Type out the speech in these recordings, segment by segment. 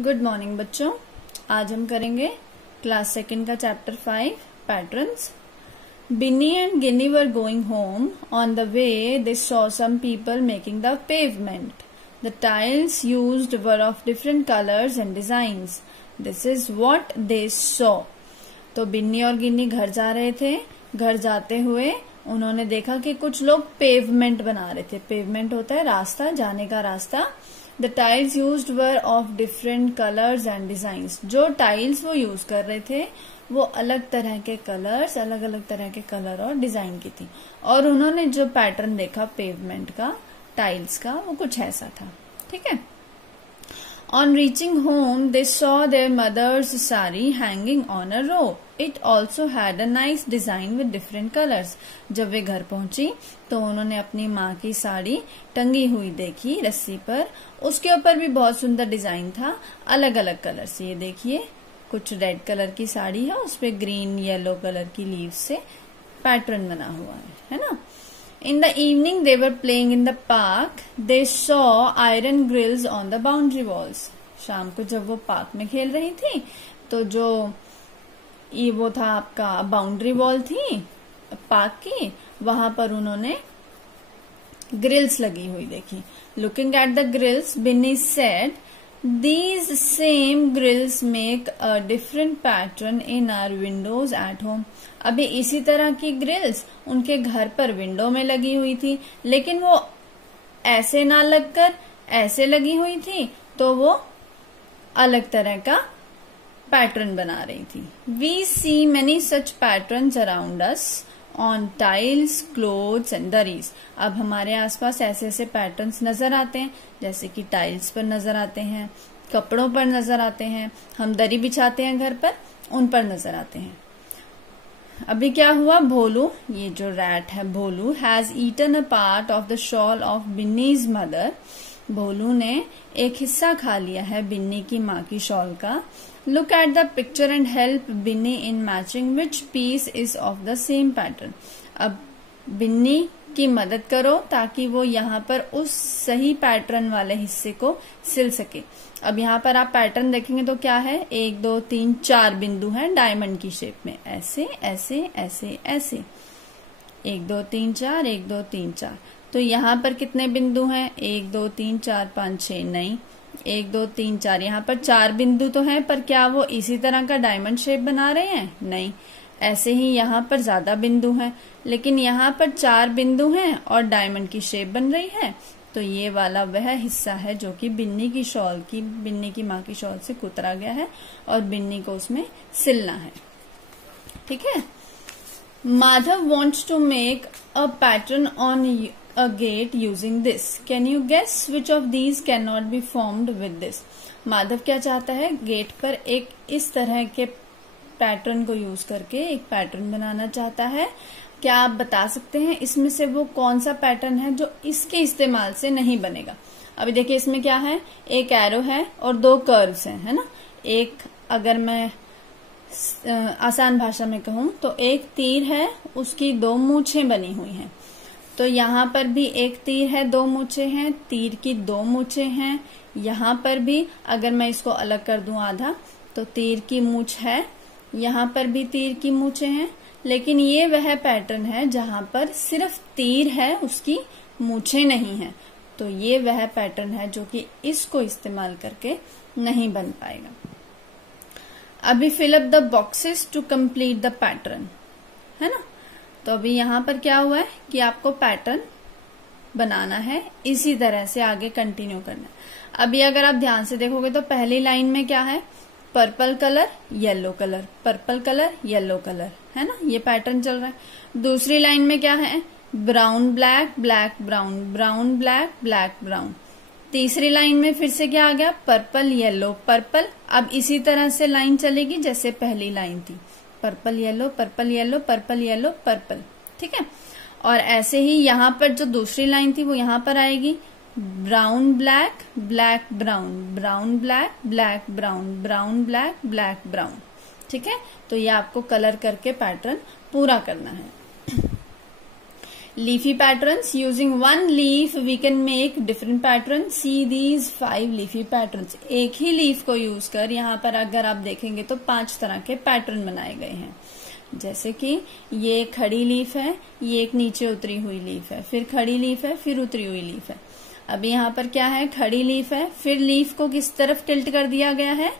Good morning बच्चों। आज हम करेंगे क्लास सेकंड का chapter 5 patterns. Binny and Ginny were going home. On the way they saw some people making the pavement. The tiles used were of different colours and designs. This is what they saw. तो बिन्नी और गिन्नी घर जा रहे थे। घर जाते हुए उन्होंने देखा कि कुछ लोग पेवमेंट बना रहे थे। पेवमेंट होता है रास्ता, जाने का रास्ता। The tiles used were of different colors and designs. जो टाइल्स वो यूज कर रहे थे वो अलग तरह के कलर्स, अलग अलग तरह के कलर और डिजाइन की थी। और उन्होंने जो पैटर्न देखा पेवमेंट का, टाइल्स का, वो कुछ ऐसा था। ठीक है। On reaching home, they saw their mother's sari hanging on a rope. It also had a nice design with different colors. जब वे घर पहुंची तो उन्होंने अपनी माँ की साड़ी टंगी हुई देखी रस्सी पर। उसके ऊपर भी बहुत सुंदर डिजाइन था, अलग अलग कलर से। ये देखिए, कुछ रेड कलर की साड़ी है, उस पे ग्रीन येलो कलर की लीव्स से पैटर्न बना हुआ है ना। In the evening they were playing in the park. They saw iron grills on the boundary walls. शाम को जब वो पार्क में खेल रही थी तो जो ये वो था आपका बाउंड्री वॉल थी पार्क की, वहां पर उन्होंने ग्रिल्स लगी हुई देखी। Looking at the grills, Binny said, "These same grills make a different pattern in our windows at home." अभी इसी तरह की ग्रिल्स उनके घर पर विंडो में लगी हुई थी, लेकिन वो ऐसे ना लगकर ऐसे लगी हुई थी, तो वो अलग तरह का पैटर्न बना रही थी। We see many such patterns around us on tiles, clothes and दरीज। अब हमारे आसपास ऐसे ऐसे पैटर्न्स नजर आते हैं, जैसे कि टाइल्स पर नजर आते हैं, कपड़ों पर नजर आते हैं, हम दरी बिछाते हैं घर पर, उन पर नजर आते हैं। अभी क्या हुआ, भोलू, ये जो रैट है Bholu, has eaten a part of the shawl of Binni's mother. Bholu ने एक हिस्सा खा लिया है बिन्नी की माँ की शॉल का। Look at the picture and help Binny in matching which piece is of the same pattern. अब बिन्नी की मदद करो ताकि वो यहाँ पर उस सही पैटर्न वाले हिस्से को सिल सके। अब यहाँ पर आप पैटर्न देखेंगे तो क्या है, 1 2 3 4 बिंदु हैं डायमंड की शेप में, ऐसे ऐसे ऐसे ऐसे, 1 2 3 4 1 2 3 4। तो यहाँ पर कितने बिंदु हैं, 1 2 3 4 5 6, नहीं 1 2 3 4। यहाँ पर 4 बिंदु तो हैं, पर क्या वो इसी तरह का डायमंड शेप बना रहे हैं, नहीं। ऐसे ही यहाँ पर ज्यादा बिंदु हैं, लेकिन यहाँ पर 4 बिंदु हैं और डायमंड की शेप बन रही है। तो ये वाला वह हिस्सा है जो कि बिन्नी की माँ की शॉल से कुतरा गया है और बिन्नी को उसमें सिलना है। ठीक है। Madhav wants to make a pattern on a gate using this. Can you guess which of these cannot be formed with this? Madhav क्या चाहता है, गेट पर एक इस तरह के पैटर्न को यूज करके एक पैटर्न बनाना चाहता है। क्या आप बता सकते हैं इसमें से वो कौन सा पैटर्न है जो इसके इस्तेमाल से नहीं बनेगा। अभी देखिए इसमें क्या है, एक एरो है और 2 कर्व्स हैं, है ना। एक, अगर मैं आसान भाषा में कहूं तो एक तीर है, उसकी 2 मूछें बनी हुई हैं। तो यहाँ पर भी एक तीर है, 2 मूछें हैं, तीर की 2 मूछें हैं। यहाँ पर भी अगर मैं इसको अलग कर दूं आधा, तो तीर की मूछ है, यहाँ पर भी तीर की मूछें हैं। लेकिन ये वह पैटर्न है जहां पर सिर्फ तीर है, उसकी मूछें नहीं है। तो ये वह पैटर्न है जो कि इसको इस्तेमाल करके नहीं बन पाएगा। अभी fill up the boxes to complete the pattern, है ना। तो अभी यहाँ पर क्या हुआ है कि आपको पैटर्न बनाना है, इसी तरह से आगे कंटिन्यू करना है। अभी अगर आप ध्यान से देखोगे तो पहली लाइन में क्या है, purple colour yellow colour, purple colour yellow colour, है ना, ये पैटर्न चल रहा है। दूसरी लाइन में क्या है, brown black black brown, brown black black brown. तीसरी लाइन में फिर से क्या आ गया, पर्पल येलो पर्पल। अब इसी तरह से लाइन चलेगी जैसे पहली लाइन थी, purple yellow purple yellow purple yellow purple. ठीक है। और ऐसे ही यहाँ पर जो दूसरी लाइन थी वो यहाँ पर आएगी, brown black black brown, brown black black brown, brown black black brown. ठीक है। तो ये आपको कलर करके पैटर्न पूरा करना है। Leafy patterns. Using one leaf we can make different patterns. See these 5 leafy patterns. एक ही लीफ को यूज कर यहाँ पर अगर आप देखेंगे तो 5 तरह के पैटर्न बनाए गए हैं। जैसे कि ये एक खड़ी लीफ है, ये एक नीचे उतरी हुई लीफ है, फिर खड़ी लीफ है, फिर उतरी हुई लीफ है। अब यहाँ पर क्या है, खड़ी लीफ है, फिर लीफ को किस तरफ टिल्ट कर दिया गया है,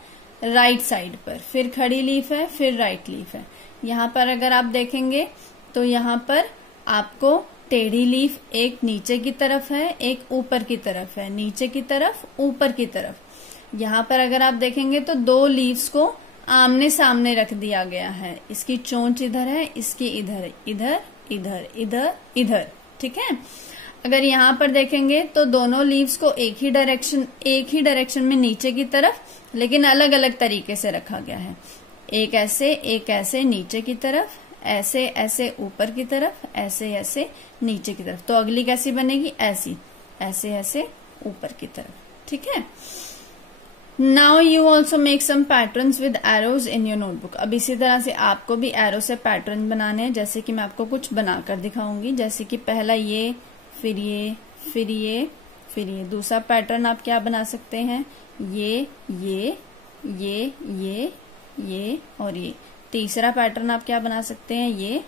राइट साइड पर, फिर खड़ी लीफ है, फिर राइट लीफ है। यहाँ पर अगर आप देखेंगे तो यहाँ पर आपको टेढ़ी लीफ एक नीचे की तरफ है, एक ऊपर की तरफ है, नीचे की तरफ, ऊपर की तरफ। यहाँ पर अगर आप देखेंगे तो 2 लीव्स को आमने सामने रख दिया गया है। इसकी चोंच इधर है, इसकी इधर, इधर इधर इधर इधर, ठीक है। अगर यहाँ पर देखेंगे तो दोनों लीव्स को एक ही डायरेक्शन में नीचे की तरफ, लेकिन अलग अलग तरीके से रखा गया है। एक ऐसे नीचे की तरफ, ऐसे ऐसे ऊपर की तरफ, ऐसे ऐसे नीचे की तरफ। तो अगली कैसी बनेगी, ऐसी, ऐसे ऐसे ऊपर की तरफ, ठीक है। Now you also make some patterns with arrows in your notebook. अब इसी तरह से आपको भी एरो से पैटर्न बनाने हैं, जैसे कि मैं आपको कुछ बनाकर दिखाऊंगी। जैसे कि पहला ये, फिर ये, फिर ये, फिर ये। दूसरा पैटर्न आप क्या बना सकते हैं, ये और ये। तीसरा पैटर्न आप क्या बना सकते हैं, ये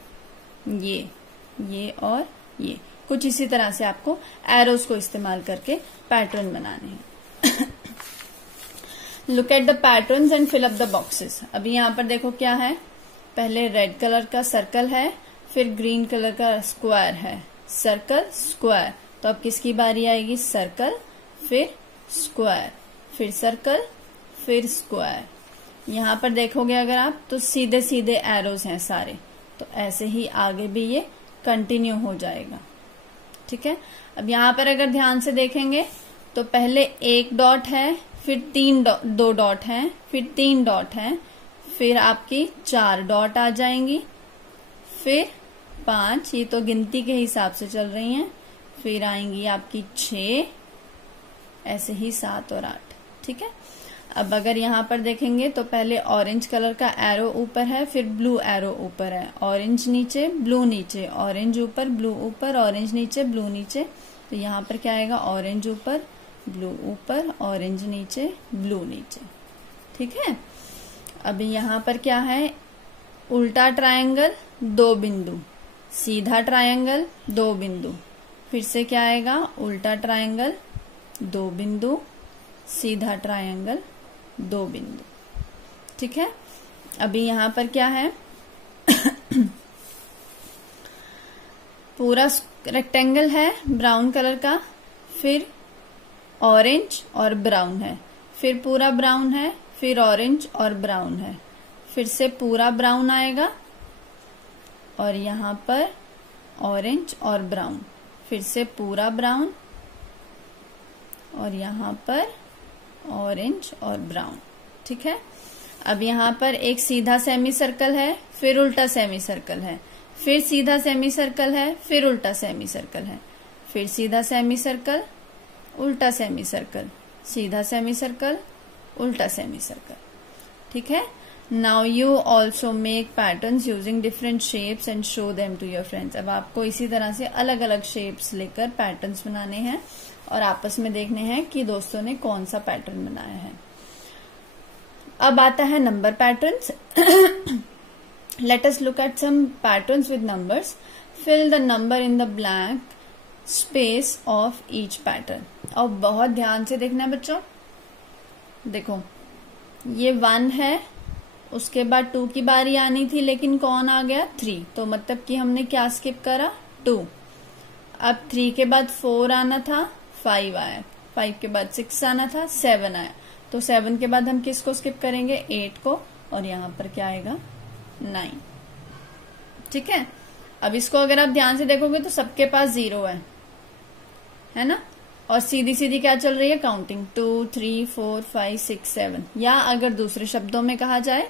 और ये। कुछ इसी तरह से आपको एरोज को इस्तेमाल करके पैटर्न बनाने हैं। Look at the patterns and fill up the boxes. अभी यहाँ पर देखो क्या है, पहले रेड कलर का सर्कल है, फिर ग्रीन कलर का स्क्वायर है, सर्कल स्क्वायर। तो अब किसकी बारी आएगी, सर्कल फिर स्क्वायर, फिर सर्कल फिर स्क्वायर। यहाँ पर देखोगे अगर आप तो सीधे सीधे एरोज हैं सारे, तो ऐसे ही आगे भी ये कंटिन्यू हो जाएगा, ठीक है। अब यहाँ पर अगर ध्यान से देखेंगे तो पहले 1 डॉट है, फिर 2 डॉट हैं, फिर 3 डॉट हैं, फिर आपकी 4 डॉट आ जाएंगी, फिर 5, ये तो गिनती के हिसाब से चल रही हैं, फिर आएंगी आपकी 6, ऐसे ही 7 और 8, ठीक है। अब अगर यहाँ पर देखेंगे तो पहले ऑरेंज कलर का एरो ऊपर है, फिर ब्लू एरो ऊपर है, ऑरेंज नीचे ब्लू नीचे, ऑरेंज ऊपर ब्लू ऊपर, ऑरेंज नीचे ब्लू नीचे। तो यहाँ पर क्या आएगा, ऑरेंज ऊपर ब्लू ऊपर, ऑरेंज नीचे ब्लू नीचे, ठीक है। अभी यहाँ पर क्या है, उल्टा ट्रायंगल 2 बिंदु, सीधा ट्रायंगल 2 बिंदु, फिर से क्या आएगा, उल्टा ट्रायंगल 2 बिंदु, सीधा ट्रायंगल 2 बिंदु, ठीक है। अभी यहाँ पर क्या है, पूरा रेक्टेंगल है ब्राउन कलर का, फिर ऑरेंज और ब्राउन है, फिर पूरा ब्राउन है, फिर ऑरेंज और ब्राउन है, फिर से पूरा ब्राउन आएगा, और यहाँ पर ऑरेंज और ब्राउन, फिर से पूरा ब्राउन, और यहाँ पर ऑरेंज और ब्राउन, ठीक है। अब यहाँ पर एक सीधा सेमी सर्कल है, फिर उल्टा सेमी सर्कल है, फिर सीधा सेमी सर्कल है, फिर उल्टा सेमी सर्कल है, फिर सीधा सेमी सर्कल, उल्टा सेमी सर्कल, सीधा सेमी सर्कल, उल्टा सेमी सर्कल, ठीक है। Now you also make patterns using different shapes and show them to your friends. अब आपको इसी तरह से अलग अलग शेप्स लेकर पैटर्न्स बनाने हैं और आपस में देखने हैं कि दोस्तों ने कौन सा पैटर्न बनाया है। अब आता है number patterns. Let us look at some patterns with numbers. Fill the number in the blank space of each pattern. और बहुत ध्यान से देखना है बच्चों, देखो ये 1 है, उसके बाद 2 की बारी आनी थी, लेकिन कौन आ गया, 3। तो मतलब कि हमने क्या स्किप करा, 2। अब 3 के बाद 4 आना था, 5 आया, 5 के बाद 6 आना था, 7 आया। तो 7 के बाद हम किसको स्किप करेंगे, 8 को, और यहाँ पर क्या आएगा, 9, ठीक है। अब इसको अगर आप ध्यान से देखोगे तो सबके पास 0 है ना, और सीधी सीधी क्या चल रही है, काउंटिंग 2, 3, 4, 5, 6, 7। या अगर दूसरे शब्दों में कहा जाए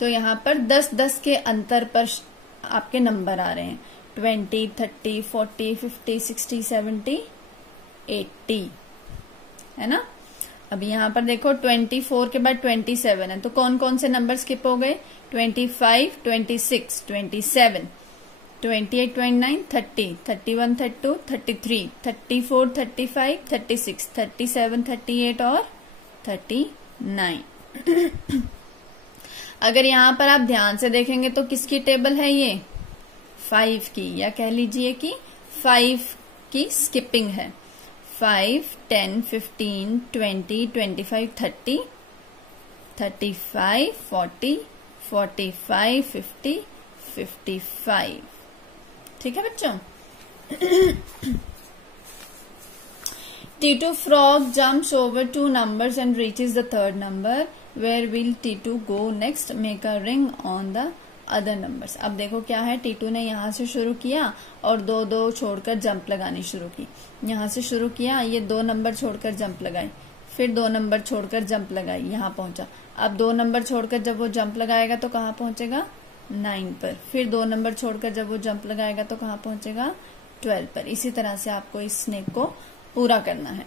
तो यहाँ पर 10-10 के अंतर पर आपके नंबर आ रहे हैं, 20, 30, 40, 50, 60, 70, 80, है ना। अभी यहाँ पर देखो 24 के बाद 27 है, तो कौन कौन से नंबर स्किप हो गए, 25, 26, 27, 28, 29, 30, 31, 32, 33, 34, 35, 36, 37, 38 और 39। अगर यहां पर आप ध्यान से देखेंगे तो किसकी टेबल है ये? 5 की, या कह लीजिए कि 5 की स्किपिंग है। 5, 10, 15, 20, 25, 30, 35, 40, 45, 50, 55। ठीक है बच्चों। T2 frog jumps over 2 numbers and reaches the third number. Where will T2 go next? Make a ring on the other numbers. अब देखो क्या है, T2 ने यहाँ से शुरू किया और दो दो छोड़कर जंप लगानी शुरू की। यहाँ से शुरू किया, ये 2 नंबर छोड़कर जंप लगाई, फिर 2 नंबर छोड़कर जंप लगाई, यहाँ पहुंचा। अब 2 नंबर छोड़कर जब वो जंप लगाएगा तो कहाँ पहुंचेगा? 9 पर। फिर 2 नंबर छोड़कर जब वो जंप लगाएगा तो कहाँ पहुंचेगा? 12 पर। इसी तरह से आपको इस स्नेक को पूरा करना है।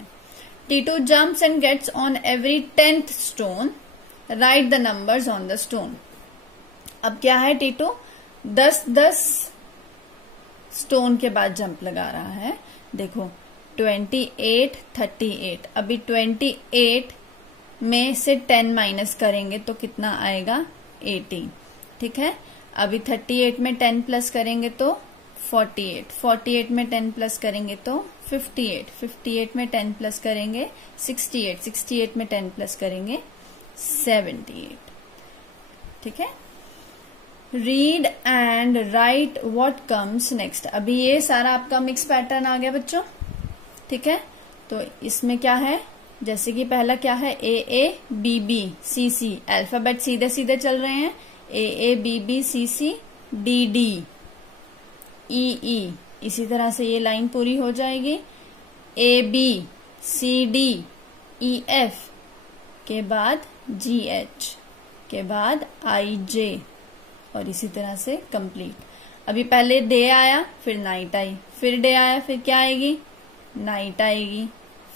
T2 jumps and gets on every 10th stone. Write the numbers on the stone. अब क्या है, T2 10 स्टोन के बाद जंप लगा रहा है। देखो 28, 38। अभी 28 में से 10 माइनस करेंगे तो कितना आएगा? 18। ठीक है। अभी 38 में 10 प्लस करेंगे तो 48, 48 में 10 प्लस करेंगे तो 58, 58 में 10 प्लस करेंगे 68, 68 में 10 प्लस करेंगे 78। ठीक है। Read and right what comes next. अभी ये सारा आपका मिक्स पैटर्न आ गया बच्चों। ठीक है। तो इसमें क्या है, जैसे कि पहला क्या है, A A B B C C, alphabet सीधे सीधे चल रहे हैं। A A B B C C D D E E, इसी तरह से ये लाइन पूरी हो जाएगी। A B C D E F के बाद जी एच के बाद आई जे, और इसी तरह से कंप्लीट। अभी पहले डे आया, फिर नाइट आई, फिर डे आया, फिर क्या आएगी? नाइट आएगी,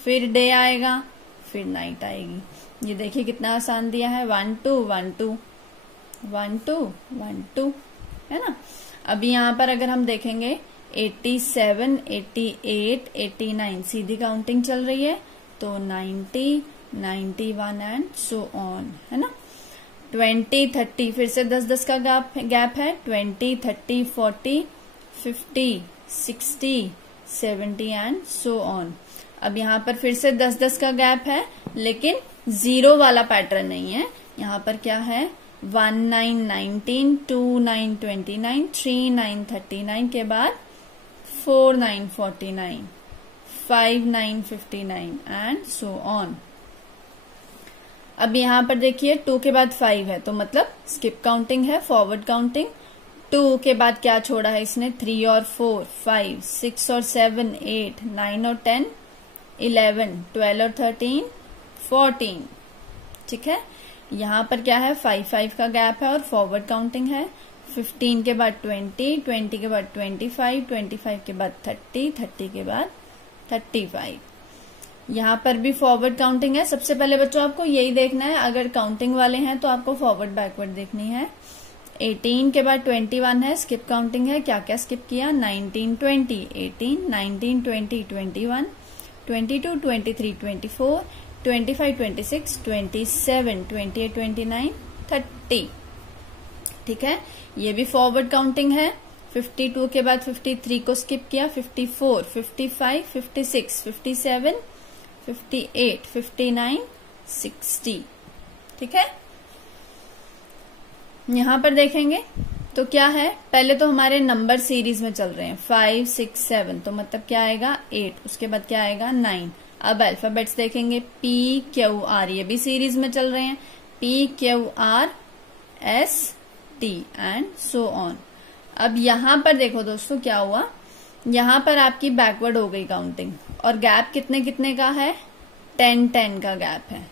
फिर डे आएगा, फिर नाइट आएगी। ये देखिए कितना आसान दिया है। 1 2 1 2 1 2 1 2, है ना। अभी यहाँ पर अगर हम देखेंगे 87, 88, 89 सीधी काउंटिंग चल रही है, तो 90, 91 एंड सो ऑन, है ना। 20, 30 फिर से 10 का गैप है। 20, 30, 40, 50, 60, 70 एंड सो ऑन। अब यहाँ पर फिर से 10 का गैप है, लेकिन 0 वाला पैटर्न नहीं है। यहाँ पर क्या है, 1 9 19, 2 9 29, 3 9 39 के बाद 4 9 49, 5 9 59 एंड सो ऑन। अब यहाँ पर देखिए 2 के बाद 5 है, तो मतलब स्किप काउंटिंग है, फॉरवर्ड काउंटिंग। 2 के बाद क्या छोड़ा है इसने? 3 और 4, 5, 6 और 7, 8, 9 और 10, 11, 12 और 13, 14। ठीक है। यहाँ पर क्या है, 5 का गैप है और फॉरवर्ड काउंटिंग है। 15 के बाद 20, 20 के बाद 25, 25 के बाद 30, 30 के बाद 35। यहाँ पर भी फॉरवर्ड काउंटिंग है। सबसे पहले बच्चों आपको यही देखना है, अगर काउंटिंग वाले हैं तो आपको फॉरवर्ड बैकवर्ड देखनी है। 18 के बाद 21 है, स्किप काउंटिंग है। क्या क्या स्किप किया? 19, 20, 18, 19, 20, 21, 22, 23, 24, 25, 26, 27, 28, 29, 30। ठीक है। ये भी फॉरवर्ड काउंटिंग है। 52 के बाद 53 को स्किप किया। 54, 55, 56, 57, 58, 59, 60। ठीक है। यहां पर देखेंगे तो क्या है, पहले तो हमारे नंबर सीरीज में चल रहे हैं 5, 6, 7, तो मतलब क्या आएगा 8, उसके बाद क्या आएगा 9। अब अल्फाबेट्स देखेंगे P, Q, R, ये भी सीरीज में चल रहे हैं P, Q, R, S, T and so on. अब यहां पर देखो दोस्तों क्या हुआ, यहां पर आपकी बैकवर्ड हो गई काउंटिंग, और गैप कितने कितने का है? 10 का गैप है।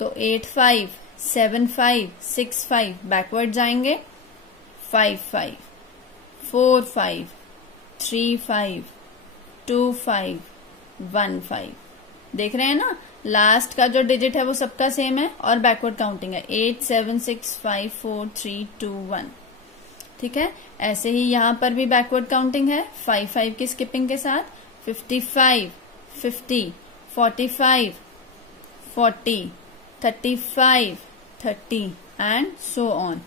तो 8 5, 7 5, 6 5 बैकवर्ड जाएंगे। 5 5, 4 5, 3 5, 2 5, 1 5। देख रहे हैं ना, लास्ट का जो डिजिट है वो सबका सेम है और बैकवर्ड काउंटिंग है 8 7 6 5 4 3 2 1। ठीक है। ऐसे ही यहाँ पर भी बैकवर्ड काउंटिंग है 5 की स्किपिंग के साथ, 55, 50, 45, 40, 35, 30 एंड सो ऑन।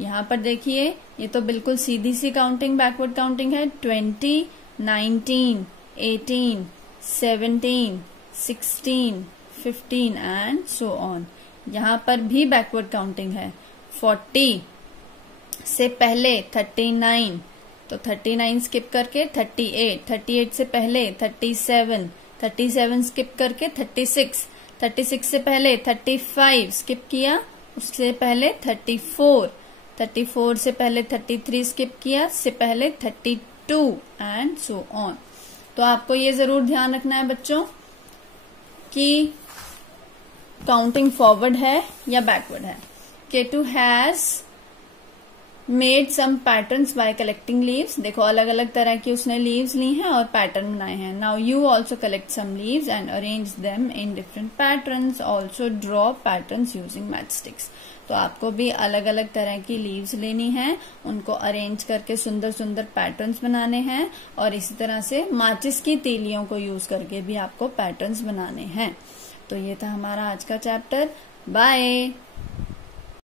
यहाँ पर देखिए ये तो बिल्कुल सीधी सी काउंटिंग बैकवर्ड काउंटिंग है, 20, 19, 18, 17, 16, 15 एंड सो ऑन। यहाँ पर भी बैकवर्ड काउंटिंग है, 40 से पहले 39, तो 39 स्किप करके 38, 38 से पहले 37, 37 स्किप करके 36, 36 से पहले 35 स्किप किया, उससे पहले 34, 34 से पहले 33 स्किप किया, से पहले 32 एंड सो ऑन। तो आपको ये जरूर ध्यान रखना है बच्चों कि काउंटिंग फॉरवर्ड है या बैकवर्ड है। Ketu has made some patterns by collecting leaves. देखो अलग अलग तरह की उसने लीव्स ली हैं और पैटर्न बनाए हैं। Now you also collect some leaves and arrange them in different patterns, also draw patterns using matchsticks. तो आपको भी अलग अलग तरह की लीव्स लेनी है, उनको अरेंज करके सुंदर सुंदर पैटर्न्स बनाने हैं और इसी तरह से माचिस की तीलियों को यूज करके भी आपको पैटर्न्स बनाने हैं। तो ये था हमारा आज का चैप्टर। बाय।